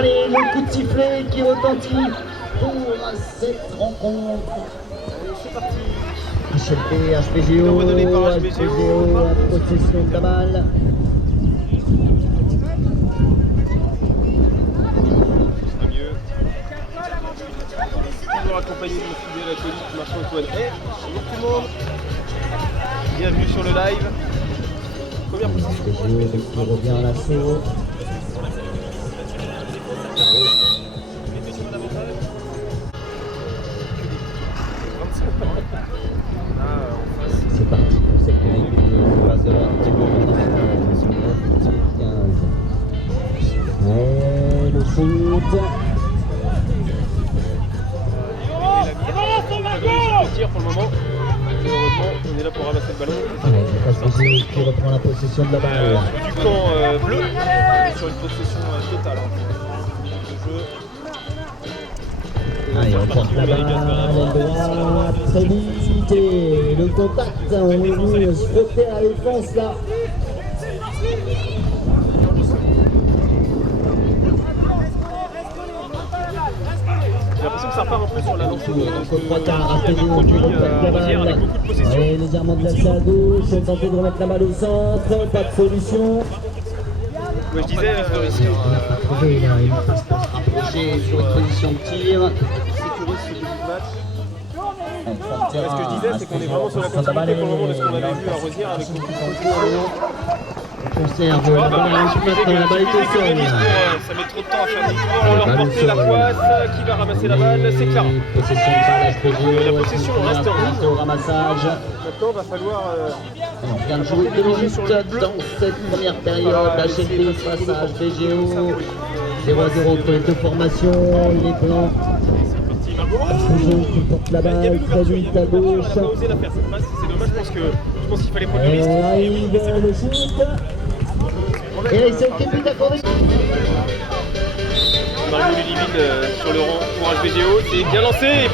Allez, le coup de sifflet qui retentit pour cette rencontre. C'est parti. HLP, HPGO, Redonné par HPGO, en possession de la balle. Toujours accompagné de mon fidèle acolyte Marc-Antoine. Bonjour tout le monde. Bienvenue sur le live. Première position. Qui revient à l'assaut. C'est parti pour cette équipe de phase de l'heure. Et le shoot. Le tir pour le moment. Heureusement, on est là pour ramasser le ballon. Qui reprend la possession de la balle. Du camp bleu sur une possession totale. De jeu. Allez, on porte la balle, droite, très vite, et le contact, on est venu se frotter à la défense là. J'ai l'impression que ça repart un peu sur la lance Contre 3 quarts, rapidement, qui reprend la balle. avec beaucoup de possession. Allez, légèrement placé à gauche, on tentait de remettre la balle au centre, pas de solution. Ouais, je disais, Il a une passe pour se rapprocher sur une position de tir. sécurise ce début de match. Ce que je disais, c'est qu'on est vraiment sur la continuité pour le moment de ce qu'on avait vu à Rosières avec beaucoup de On conserve la balle, la balle est au sol. ça met trop de temps à faire des tours. On leur porter la poisse. Qui va ramasser la balle? C'est Clara. Possession de balle, HPGO. La possession reste en rouge. Au ramassage. Maintenant, il va falloir. On vient de jouer 2 minutes dans cette première période. HLP face à HPGO. 0-0 entre les deux formations. Les blancs. HPGO qui porte la balle très vite à gauche. On a osé la faire cette passe. C'est dommage. Je pense qu'il fallait prendre le risque. Et arrive le shoot. Et c'est le but accordé. Mario Ludivine sur le rang pour HBGO. C'est bien lancé et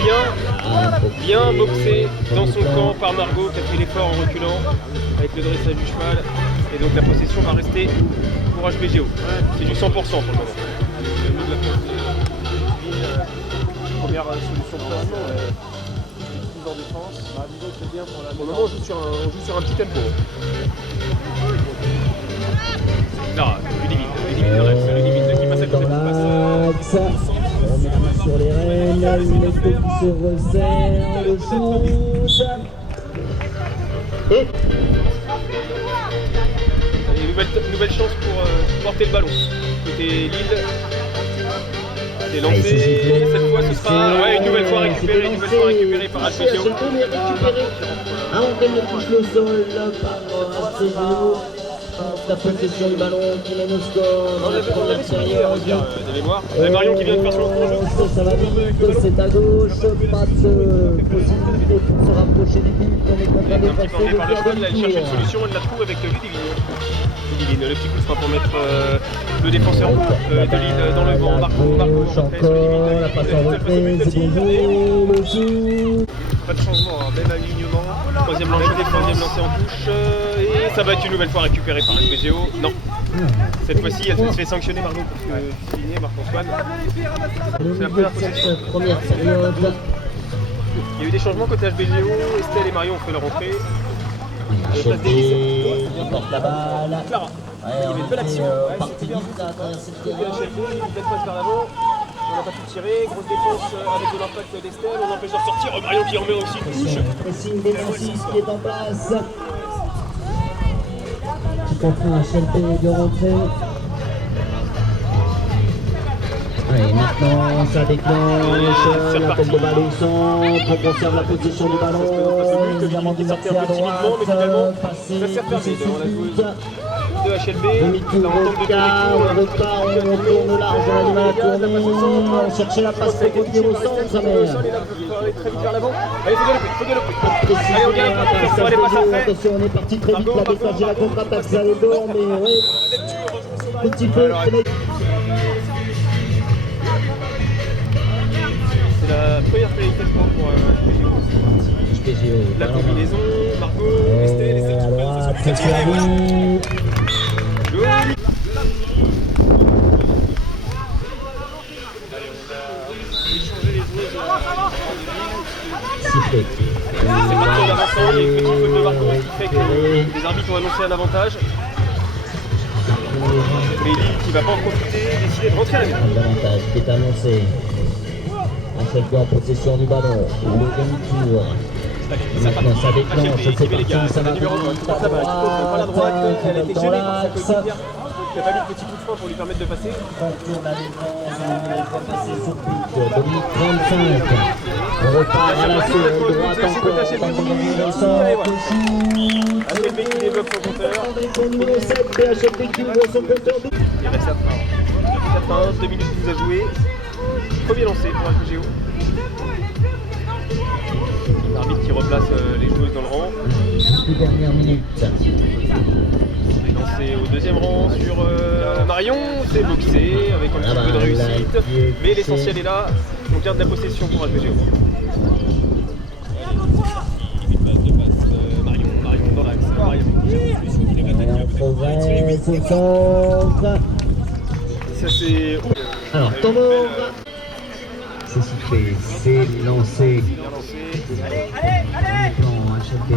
bien boxé dans son camp par Margot qui a fait l'effort en reculant avec le dressage du cheval. Et donc la possession va rester pour HBGO. C'est du 100% pour le moment. Première solution pour l'instant. En défense. Pour le moment, on joue sur un petit tempo. Là, Ludivine qui passe à côté de l'axe. On met la main sur les rênes, une écho qui se resserre, le shoot. Et nouvelle chance pour porter le ballon. Côté Lille. C'est lancé. Cette fois, ce sera une nouvelle fois récupéré par HPGO. On gagne le touche le sol par HPGO. La possession du ballon qui mène au score dans la première période. Il y a Marion qui vient de faire son rouge. Ça va vite, c'est à gauche, pas de possibilité pour se rapprocher du but. On est content de passer le par le cheval, elle cherche une solution, elle la trouve avec Ludivine. Le petit coup sera pour mettre le défenseur de Lille dans le vent. Marco encore, la passe en retrait, c'est bien joué, le shoot. Pas de changement, même alignement. Troisième lancé en touche. Et ça va être une nouvelle fois récupéré par HPGO. Non. Cette fois-ci, elle se fait sanctionner Margot pour signer Marc-Antoine. C'est la première période. Il y a eu des changements côté HBGO. Estelle et Marion ont fait leur entrée. Il porte la balle. Clara. Il y avait une belle action. Partie vite à travers cette HLP, une belle passe vers l'avant. On n'a pas pu tirer. Grosse défense avec de l'impact d'Estelle. On empêche de ressortir. Marion qui en met aussi une touche. Pressing défensif qui est en place. Qui comprend HLP de rentrer. Et maintenant ça déclenche, la pompe de balle au centre, on conserve la position du ballon, évidemment du sorti à droite, passer, pousser sous but. De HLB, demi-tour au quart, on repart, on tourne large, on a du mal à tourner, on cherchait la passe pour revenir au centre, mais très vite vers l'avant. Allez, faut galoper. Allez, on gagne, attention, on est parti très vite, la défense, la contre-attaque, ça allait bon, mais oui, petit peu. C'est la première qualification pour HPGO. La combinaison, Margot, Estelle, à droite, c'est servi. remplaçant, il y a une petite faute de Marco qui fait que les arbitres ont annoncé un avantage. Et Lille qui va pas en profiter, décider de rentrer à la maison. L'avantage qui est annoncé. HLB en possession du ballon. Le demi-tour. Maintenant ça déclenche, c'est parti, ça va numéro 1, qui porte la balle, qui court pas la droite, elle a été gênée par sa coéquipière. Il a pas mis de petit coup de frein pour lui permettre de passer. Dominique 35. On repart à la seule droite encore. HLB qui développe son compteur. Numéro 7, HLB qui ouvre son compteur. Il reste à fin, 2 minutes 12 à jouer. Premier lancé pour HBGO. L'arbitre qui replace les joueuses dans le rang. Les dernières minutes. Lancé au deuxième rang sur Marion, c'est boxé avec un petit peu de réussite. Mais l'essentiel est là, on garde la possession pour HBGO. Marion dans l'axe. On progresse au centre. Ça c'est... Alors, temps mort. C'est sifflé, c'est lancé. HLB.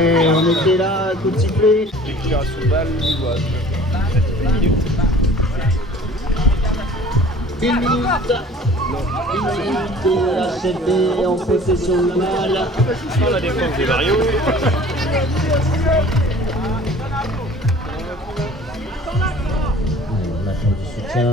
Et on était là, coup de sifflet. Récupération de balle lilloise. 1 minute. 1 minute. 1 minute. HLB en possession de la balle. Sur la défense de Marion. On attend du soutien,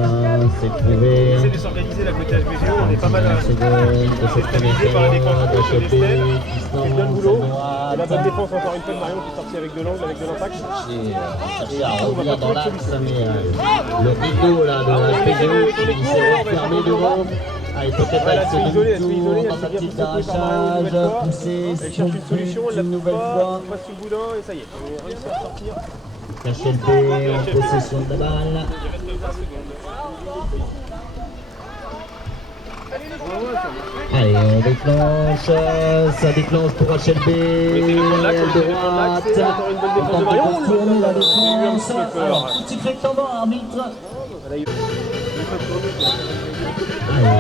c'est prouvé. On essaie de s'organiser là côté HBGO, on est pas mal de cette première par la défense période, de HLB Destel. qui se C'est bien le boulot. lance, La bonne défense encore une fois de Marion qui est sortie avec de l'angle, avec de l'impact. chercher à revenir dans l'axe, mais le rideau là de HBGO qui s'est refermé devant. Allez, peut-être avec ce demi-tour, tentative d'arrachage, poussé, Elle cherche une solution, elle l'a une nouvelle pas, fois. on passe sous le boudin et ça y est, on réussit à sortir. HLB en possession de la balle. Allez, on déclenche, ça déclenche pour HLB, l'aile droite, on tente de contourner la défense, alors coup de sifflet de temps arbitre. Allez,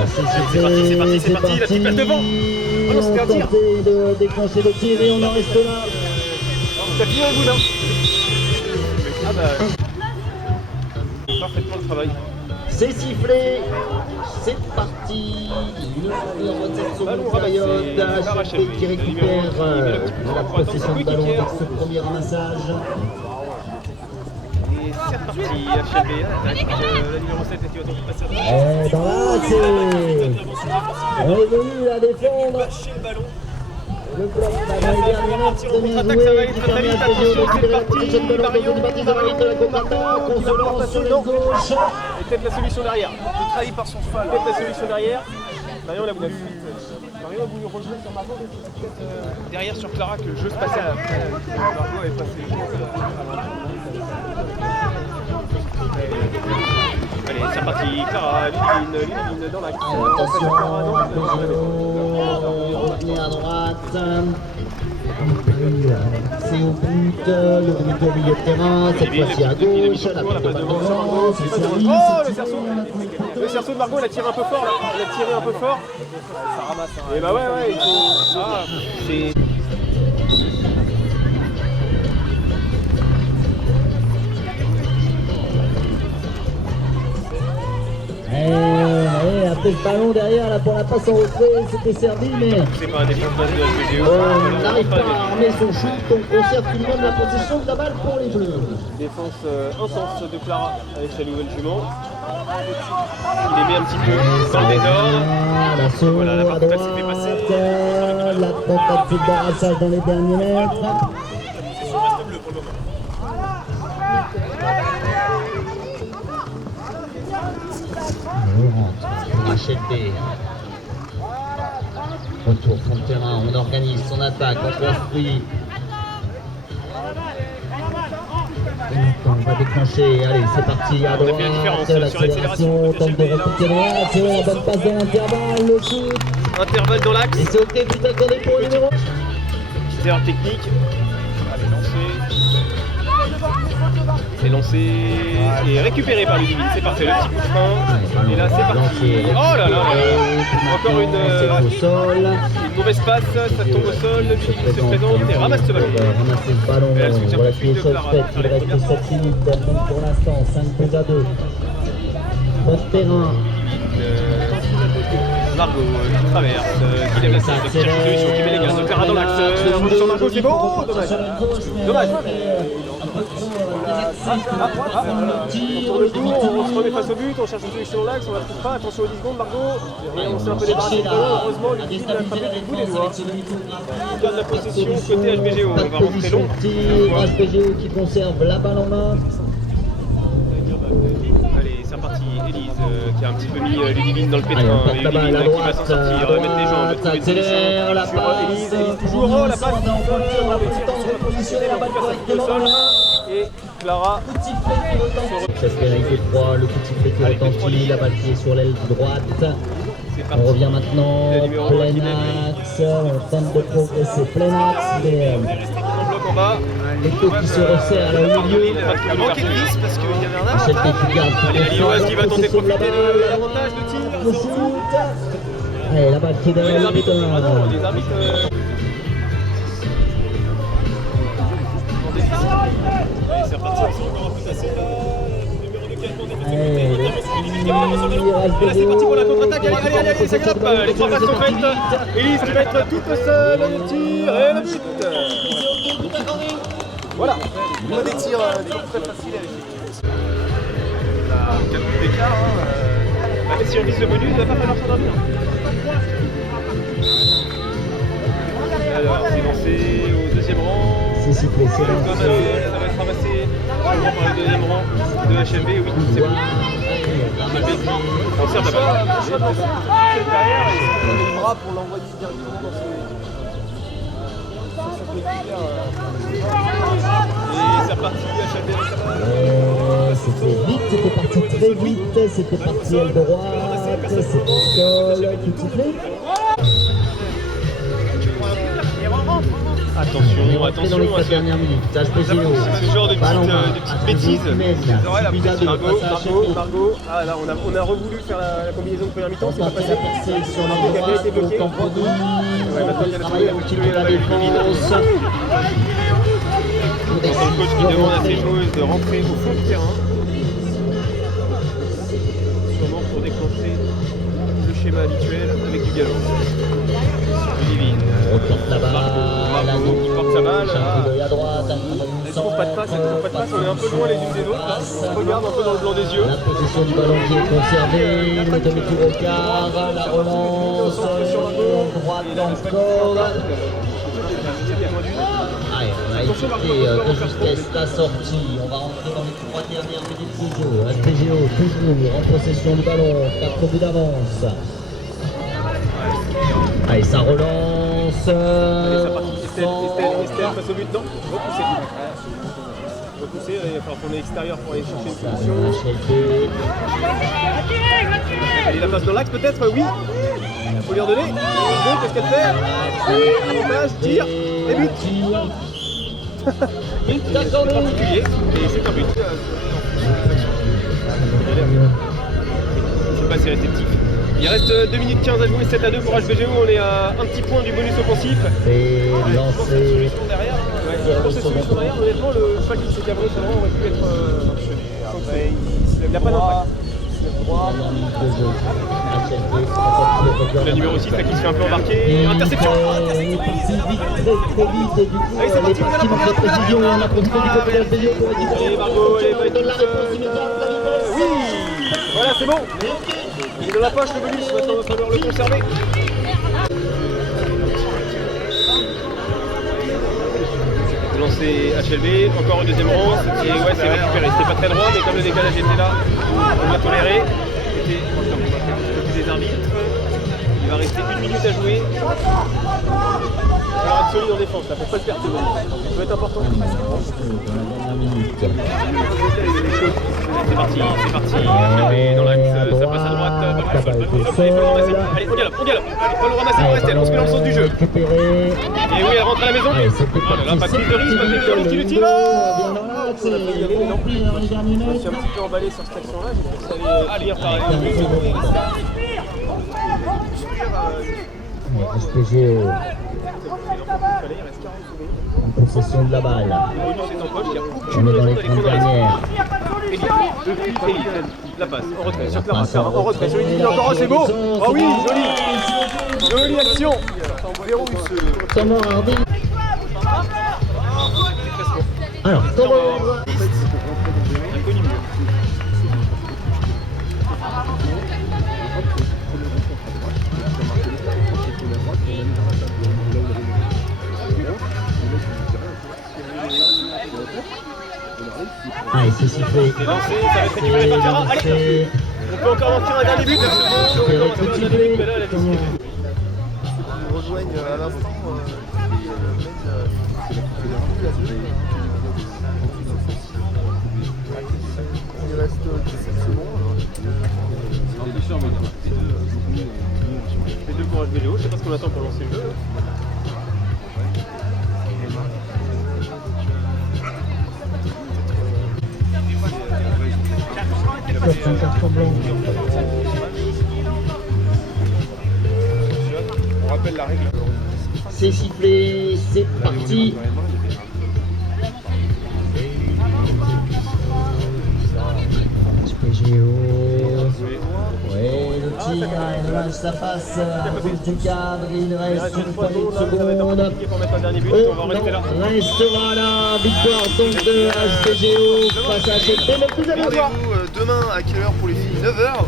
c'est parti, la petite balle devant. Oh non, c'était un tir. On tentait de déclencher le tir et on en reste là. Ça finit le boudin. Ah bah... Parfaitement le travail. C'est sifflé, c'est parti. Le 27 secondes période, HLB qui récupère la possession de ballon avec ce premier ramassage. Et c'est reparti, HLB, avec la numéro 7 qui va tenter de passer à Et dans l'axe, on est venu la défendre. Le bloc dans les derniers mètres, bien joué, qui permet à HBGO de récupérer la possession de ballon dans une partie de la ligne de la contre-attaque. On se lance sur l'aile gauche. Et peut-être la solution derrière. Il est trahi par son cheval. Peut-être la solution derrière. Marion a voulu rejouer sur Margot. C'est peut-être derrière sur Clara que le jeu se passait à Margot est passé. Allez, c'est reparti. Clara, Luline dans l'axe. Attention, revenir à droite. C'est au but, le but au milieu de terrain, cette fois-ci à gauche, la perte de ballon, c'est servi. Oh, le cerceau! Le cerceau de Margot, elle a tiré un peu fort là. Elle a tiré un peu fort. Ça ramasse. Et bah ouais, il faut. Ah, c'est. Après ce ballon derrière là pour la passe en retrait, c'était servi, mais C'est pas un défenseur de HBGO. on n'arrive pas à armer son shoot, donc on conserve tout de même la possession de la balle pour les Bleus. Défense intense de Clara avec sa nouvelle jument. Il les met un petit peu dans le désordre. L'assaut Voilà, la à partie droite, s'est fait passer. la tentative d'arrachage dans les derniers mètres. On rentre pour HLB. Retour fond de terrain, on organise son attaque, on construit. Et maintenant, on va déclencher, allez c'est parti à droite, l'accélération, on tente de répliquer droite, c'est la bonne passe de l'intervalle, le shoot. Intervalle dans l'axe. Et c'est ok, tout accordé pour le numéro. Petite erreur technique. Allez, lancé. C'est lancé et récupéré par Ludivine. C'est parfait, le petit coup de frein. Et là, c'est parti. Oh là là, encore une mauvaise passe, ça tombe au sol. Ludivine se présente et ramasse ce ballon. Ramasser le ballon, voilà qui est sur le fait. Il reste 7 minutes pour l'instant, 5-2. Bon terrain. Margot qui traverse, qui lève la tête, qui cherche une solution, qui met les gars, se perd dans l'axe. Sur Margot, c'est bon. Dommage. On tourne le tour, on se remet face au but, on cherche une solution dans l'axe, on la trouve pas. Attention aux 10 secondes, Margot. Et on s'est un peu débarrassé du ballon. Heureusement, Ludivine l'a attrapé du bout des doigts. Il garde la possession côté HBGO. On va rentrer long. HBGO qui conserve la balle en main. Allez, c'est reparti. Élise qui a un petit peu mis Ludivine dans le pétrin. Et Ludivine qui va s'en sortir, mettre les jambes, trouver une solution. Sur Élise toujours. Oh, la passe. Et Clara. J'espère il fait froid, le petit fait qui retentit, la balle qui est sur l'aile droite. On revient maintenant plein axe, on tente de progresser plein axe, mais l'écho qui se resserre là au milieu. Il manquait de vis parce qu'il y avait un arbre. Qui garde Allez, la Lilloise qui va tenter de profiter de l'avantage de tir. Allez, la balle qui est derrière le but. Les arbitres. C'est reparti aussi, encore un peu tassé là. Numéro de 4 là, c'est parti pour la contre-attaque. Allez, ça galope. Les 3 passes sont faites. Élise qui va être toute seule. Le tir et le but. Voilà. On a des tirs très faciles avec les 4 buts d'écart. Si on vise le bonus, il va pas falloir s'endormir. Alors, c'est lancé au deuxième rang. C'est sifflé, c'est lancé. Ça va être ramassé par le deuxième rang de HLB. Oui, c'est bon. On sert de la balle. Derrière, il se met le bras pour l'envoyer directement dans ses et c'est reparti, HLB. C'était vite, c'était parti très vite, c'était parti à droite, c'était sol, tout sifflé. Attention, dans les 4 dernières minutes. c'est ce genre de petites bêtises. Margot. Ah là, on a revoulu faire la combinaison de première mi-temps, c'est pas passé. Margot qui a bien été bloqué. Maintenant il y a la défense. Le coach qui demande à ses joueuses de rentrer au fond du terrain. Sûrement pour déclencher le schéma habituel avec du galop. Ludivine. Margot qui porte sa balle. Elle trouve pas de passe, on est un peu loin les unes des autres. Là. On regarde un peu dans le blanc des yeux. La position du ballon qui est conservée, le demi-tour au quart, la relance, droite encore. Allez, on a écouté de justesse la sortie. On va rentrer dans les 3 dernières minutes du jeu. HBGO toujours en possession du ballon, 4 buts d'avance. Allez, ça relance. Allez, ça part. Estelle passe au but, non. Repousser, il va falloir tourner extérieur pour aller chercher une solution. Allez, la passe dans l'axe peut-être, oui. Il faut lui redonner. Qu'est-ce qu'elle fait? Avantage, tir et but. C'est particulier et c'est un but. Je sais pas, c'est réceptif. Il reste 2 minutes 15 à jouer, 7-2 pour HBGO, on est à un petit point du bonus offensif. Et lancé. Cette solution derrière, honnêtement, le cheval qui s'est cabré sur le rang aurait pu être sanctionné. Il n'a pas d'impact. Le numéro 6 là, qui se fait un peu embarquer. Interception. Très vite, et du coup, allez, c'est parti, manque de précision, on a profité du côté de HBGO pour récupérer. Allez, Margot, elle est pas toute seule. Oui, voilà, c'est bon. Il est dans la poche le bonus, maintenant il va falloir le conserver. Lancé HLB, encore une deuxième rang, c'est récupéré, c'était pas très droit, mais comme le décalage était là, on l'a toléré. C'était côté des arbitres. Il va rester 1 minute à jouer. Il va falloir être solide en défense, là, pour pas le perdre. Ça va être important. C'est parti, HLB dans l'axe, ça passe à droite. tape avec le sol. Allez, on galope. Allez, on le ramasser, on reste, on se met dans le sens du jeu. Récupéré. Et oui, elle rentre à la maison. Allez, c'était Oh là là, pas de prise de risque, pas de violence inutile. bien dans l'axe. Je me suis un petit peu emballé sur cette action-là, j'ai pensé aller lire par SPGO en possession de la balle. On est dans les 30 dernières. La passe, en retrait, sur Clara, en retrait, sur l'idée encore, c'est beau. Oh oui, jolie action. Thomas Hardy. Alors, Thomas. Inconnu mieux. Allez, c'est sifflé. C'est lancé, ça va être récupéré par Clara. Allez, on peut encore en tirer un dernier but. On peut encore en tirer un dernier but, mais là, la discipline. Ils rejoignent à l'instant. Il reste 17 secondes. Les deux pour HBGO, je sais pas ce qu'on attend pour lancer le jeu. Un carton blanc. On rappelle la règle. C'est sifflé, c'est parti. SPGO. Ouais, le tir, il lâche sa passe à gauche du cadre, il reste une poignée de secondes. Pour mettre un dernier but, Oh on va rester là. non, restera la victoire donc de SPGO face à HLP. Mais plus à Rendez-vous demain à quelle heure pour les filles? 9h